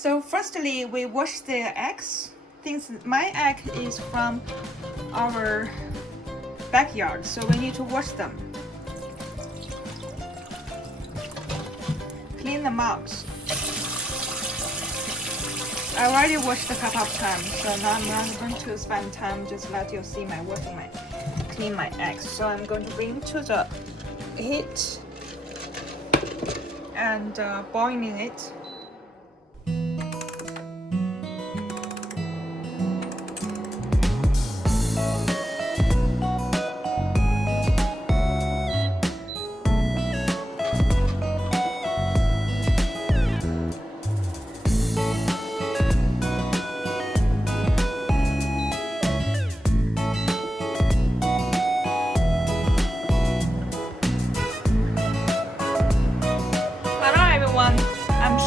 So firstly, we wash the eggs. Since my egg is from our backyard, so we need to wash them. Clean them out. I already washed a couple of times, so now I'm not going to spend time just let you see my clean my eggs. So I'm going to bring to the heat and boiling it.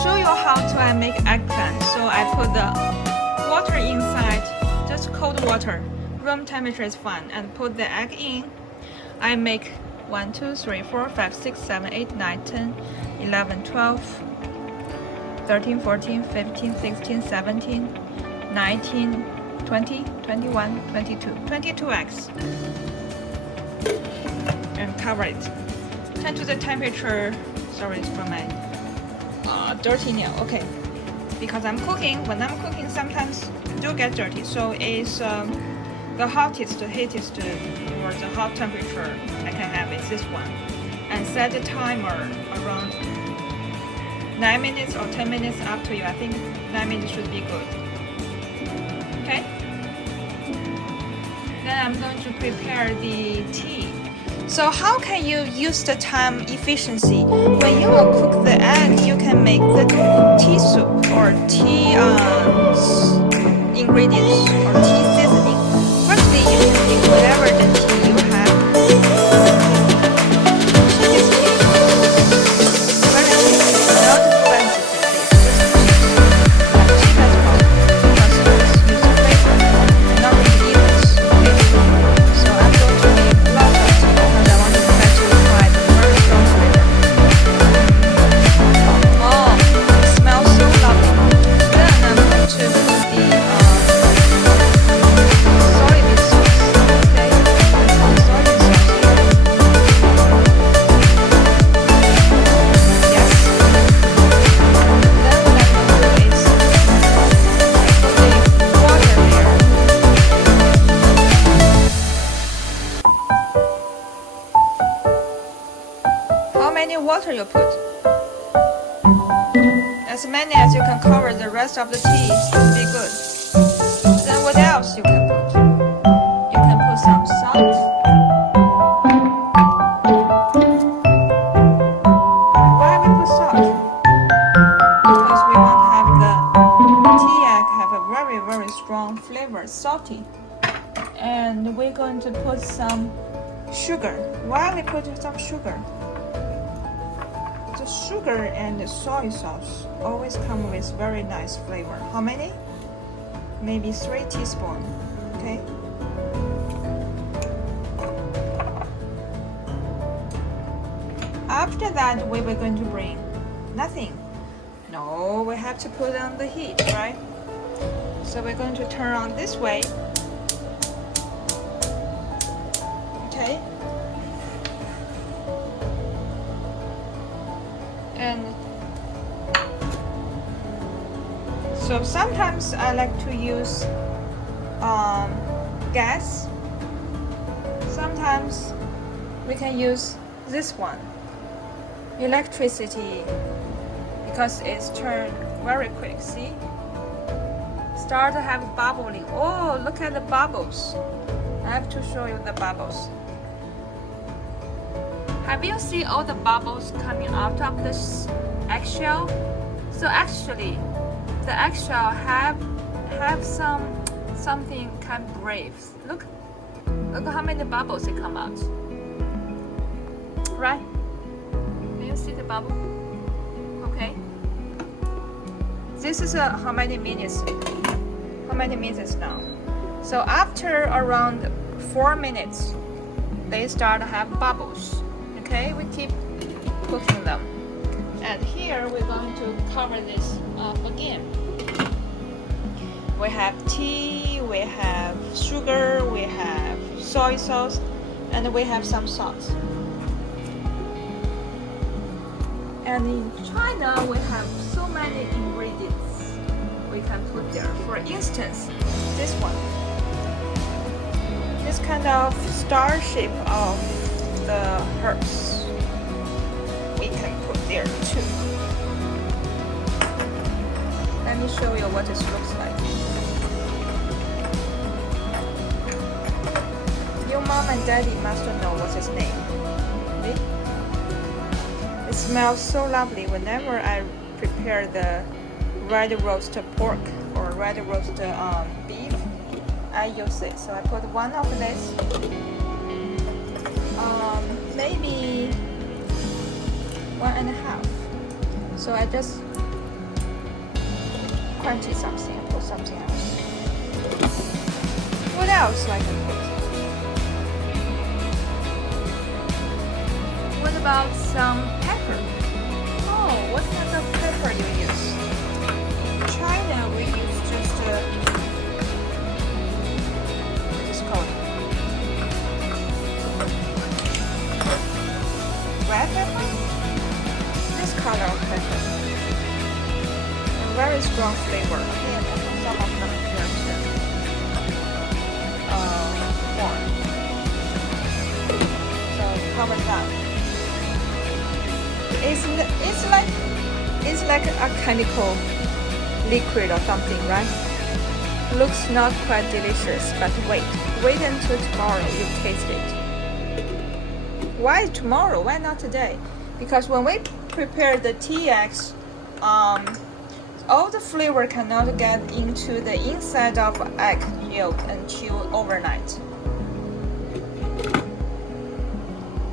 Show you how to I make eggplant. So I put the water inside, just cold water, room temperature is fine, and put the egg in. I make 1, 2, 3, 4, 5, 6, 7, 8, 9, 10, 11, 12, 13, 14, 15, 16, 17, 19, 20, 21, 22 eggs, and cover it. Turn to the temperature. Sorry, it's from my dirty nail. Okay, because I'm cooking. When I'm cooking, sometimes do get dirty. So it's the hottest, or the hot temperature I can have is this one, and set the timer around 9 minutes or 10 minutes, up to you. I think 9 minutes should be good. Okay. Then I'm going to prepare the tea. So how can you use the time efficiency? When you will cook the egg, you can make the tea soup or tea ingredients or tea seasoning. Firstly, you can pick whatever the tea you have. This tea is very tasty, not expensive at least. Just cheap as possible because it's use flavor, not really evil. So I'm going to make lots of tea because I want to try the very strong flavor. Oh, it smells so lovely. Then I'm going to put the soy sauce. Okay, some soy sauce here. Yes. Then what I'm going to do is put the water there. How many water you put? As many as you can cover the rest of the tea should be good. Then what else you can put? You can put some salt. Why we put salt? Because we want to have the tea egg have a very, very strong flavor, salty. And we're going to put some sugar. Why we put some sugar? The sugar and the soy sauce always come with very nice flavor. How many? Maybe 3 teaspoons. Okay. After that, we were going to bring nothing. No, we have to put on the heat, right? So we're going to turn on this way. Okay. And so sometimes I like to use gas. Sometimes we can use this one, electricity, because it's turned very quick. See, start to have bubbling. Oh, look at the bubbles. I have to show you the bubbles. Have you seen all the bubbles coming out of this eggshell? So actually, the eggshell have something kind of brave. Look how many bubbles they come out. Right? Can you see the bubble? Okay. This is how many minutes? How many minutes now? So after around 4 minutes, they start to have bubbles. Okay, we keep cooking them. And here we're going to cover this up again. We have tea, we have sugar, we have soy sauce, and we have some salt. And in China, we have so many ingredients we can put there. For instance, this one. This kind of star shape of the herbs we can put there too. Let me show you what this looks like. Your mom and daddy must know what's his name. Okay? It smells so lovely whenever I prepare the red roast pork or red roast beef. I use it. So I put one of this. Maybe 1.5. So I just crunchy something and put something else. What else I can put? What about some pepper? Oh, what kind of pepper you use? In China, we use just what is it called? Red pepper? This color of pepper. A very strong flavor. Okay, and I put some of them here too. More. So cover that. It's like a chemical liquid or something, right? Looks not quite delicious, but wait until tomorrow you taste it. Why tomorrow? Why not today? Because when we prepare the tea eggs, all the flavor cannot get into the inside of egg yolk until overnight.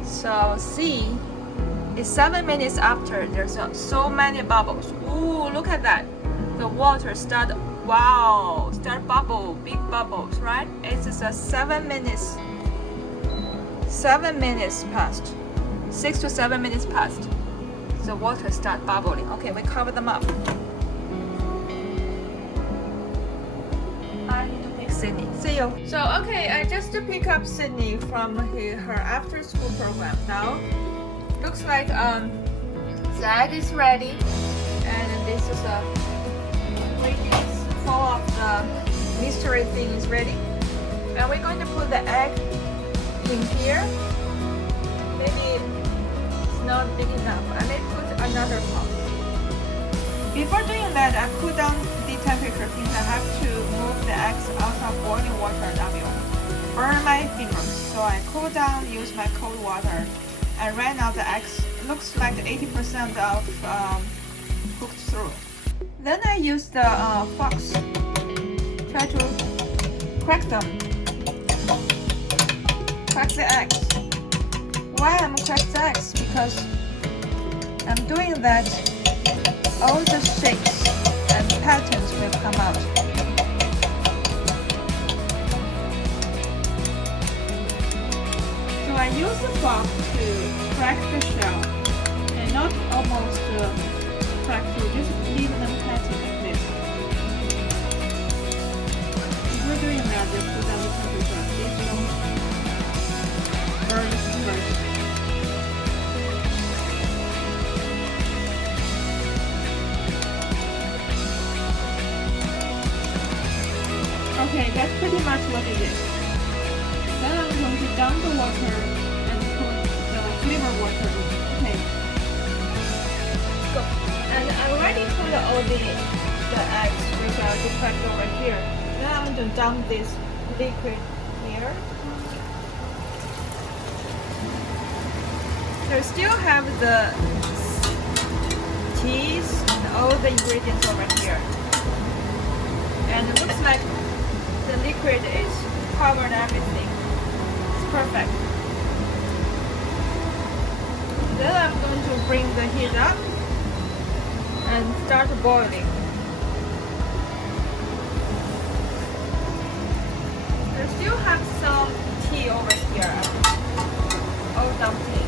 So see, it's 7 minutes after. There's so many bubbles. Ooh, look at that. The water start bubble, big bubbles, right? It's just 7 minutes. 7 minutes passed. 6 to 7 minutes passed. The water start bubbling. Okay, we cover them up. I need to pick Sydney. See you. So okay, I just pick up Sydney from her after school program. Now, looks like the egg is ready, and this is a ingredients full of the mystery thing is ready. And we're going to put the egg in here. Maybe it's not big enough. I may put another pot. Before doing that, I cool down the temperature since I have to move the eggs out of boiling water and I will burn my fingers. So I cool down, use my cold water. I ran out the eggs. Looks like 80% of cooked through. Then I use the forks. Try to crack them. Crack the eggs. Why I'm cracking the eggs? Because I'm doing that, all the shapes and patterns will come out. So I use the fork to crack the shell, and not almost crack through, just leave them pattern like this. If we're doing that, just put down the temperature. Please don't burn first. Okay, that's pretty much what it is. Then I'm going to dump the water and put the flavor water in. Okay. Go. And I already put all the eggs which are cracked over here. Then I'm going to dump this liquid here. So I still have the teas and all the ingredients over here. And it looks like the liquid is covered everything. It's perfect. Then I'm going to bring the heat up and start boiling. I still have some tea over here. All dumped in.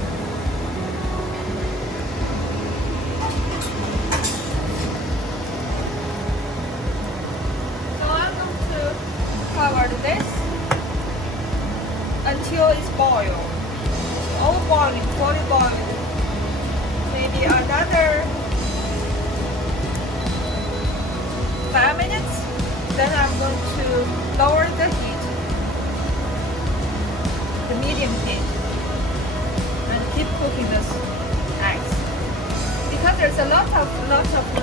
there's a lot of liquid.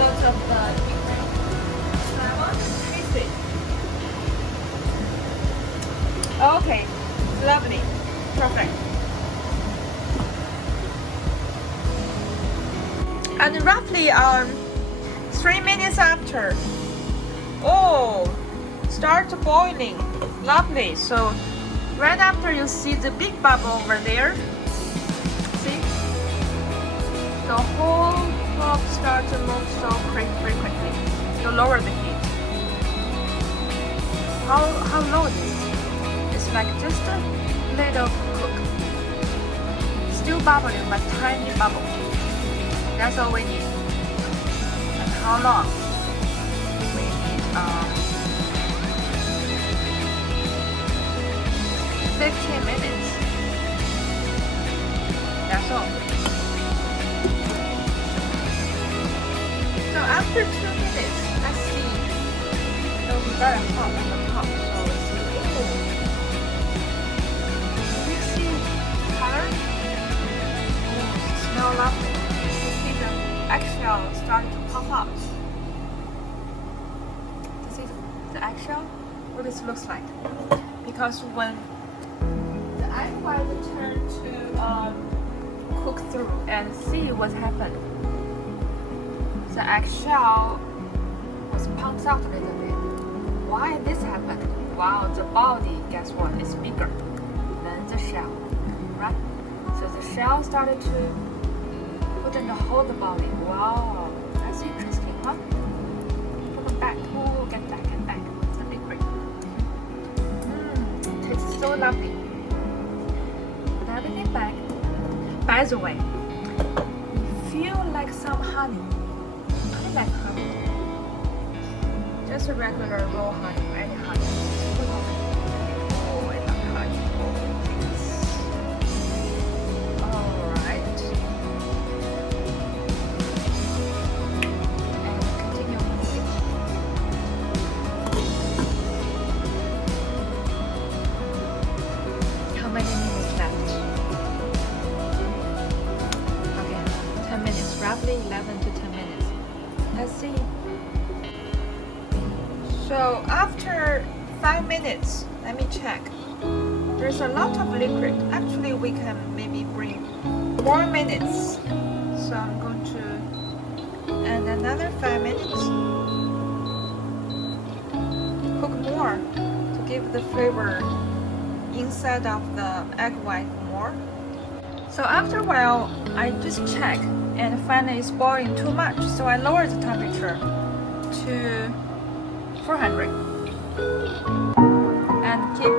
So I want to taste it. Okay, lovely, perfect. And roughly 3 minutes after, oh, start boiling. Lovely. So right after you see the big bubble over there, see? The whole top starts to move so frequently. You lower the heat. How low it is? It's like just a little cook. Still bubbling, but tiny bubble. That's all we need. And how long? We need 15 minutes. That's all. So after 2 minutes, let's see. It'll be very hot on the top. So let's see. Ooh. You see the color? Oh, it smells lovely. Eggshell starting to pop out. See the eggshell? What this looks like? Because when the egg white turn to cook through and see what happened, the eggshell was pumped out a little bit. Why this happened? Wow, the body, guess what? Is bigger than the shell, right? So the shell started to and hold the body. Wow, that's interesting, huh? Put them back. Oh, get back. It's a big break. Tastes so lovely. Put everything back. By the way, feel like some honey. I like honey. Just a regular raw honey, any honey. Oh, I love honey. Roughly 11 to 10 minutes. Let's see. So after 5 minutes, let me check. There's a lot of liquid. Actually, we can maybe bring more minutes. So I'm going to add another 5 minutes. Cook more to give the flavor inside of the egg white more. So after a while, I just check and finally it's boiling too much, so I lowered the temperature to 400 and keep